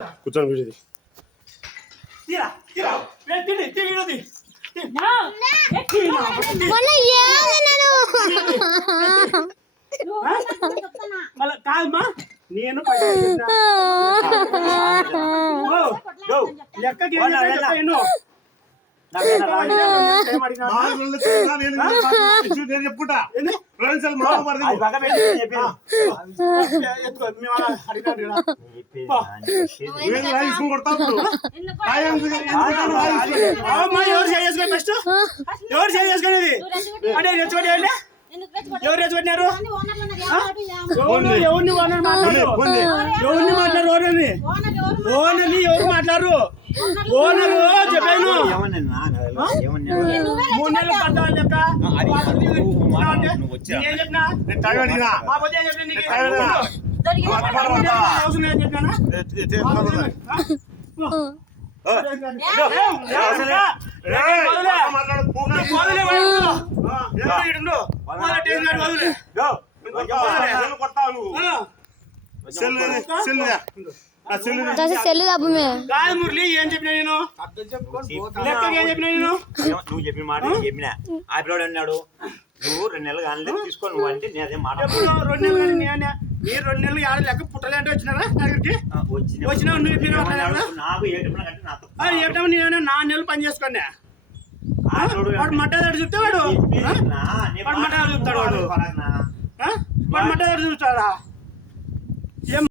కూర్చొని కూర్చోది కాదమ్మా నేను లెక్కకి ఎవరు ఫస్ట్ ఎవరు చేసుకునేది? అంటే రెచ్చగొట్టి వెళ్ళి ఎవరు రెచ్చగొట్టినారు? ఎవరు ఎవరిని ఓనర్ మాట్లాడు. ఎవరిని మాట్లాడు ఓనర్ని? ఓనర్ని ఎవరు మాట్లాడరు? ఓనర్ చెప్పాను మూడు నెలలు కట్టాలి లెక్క. నేనేం చెప్పినా పొద్దు ఏం చెప్పినా నీకు దశ సెల్లు తప్పమే కాదు మురళి ఏం చెప్పినా నేను? లెక్కకి ఏం చెప్పినా నేను? నువ్వు చెప్పిన మాట నేను చెప్పిన. ఆ పిల్లడు అన్నాడు నువ్వు రెండు నెలలు కానీ తీసుకో నువ్వు అంటే నేను అదే మాట రెండు నెలలు మీరు రెండు నెలలు ఆడ లెక్క పుట్టలే అంటే వచ్చినారా నా దగ్గరికి? వచ్చినావు, నువ్వు? నాకు ఏ చెప్పినా కంటే నాతో ఆ, ఏమిటో నేనే నాలుగు నెలలు పని చేసుకోండి. వాడు మట్టదాడు చూస్తే వాడు వాడు మట్టదాడు చూస్తాడు వాడు? వాడు మట్టదాడు చూస్తాడా?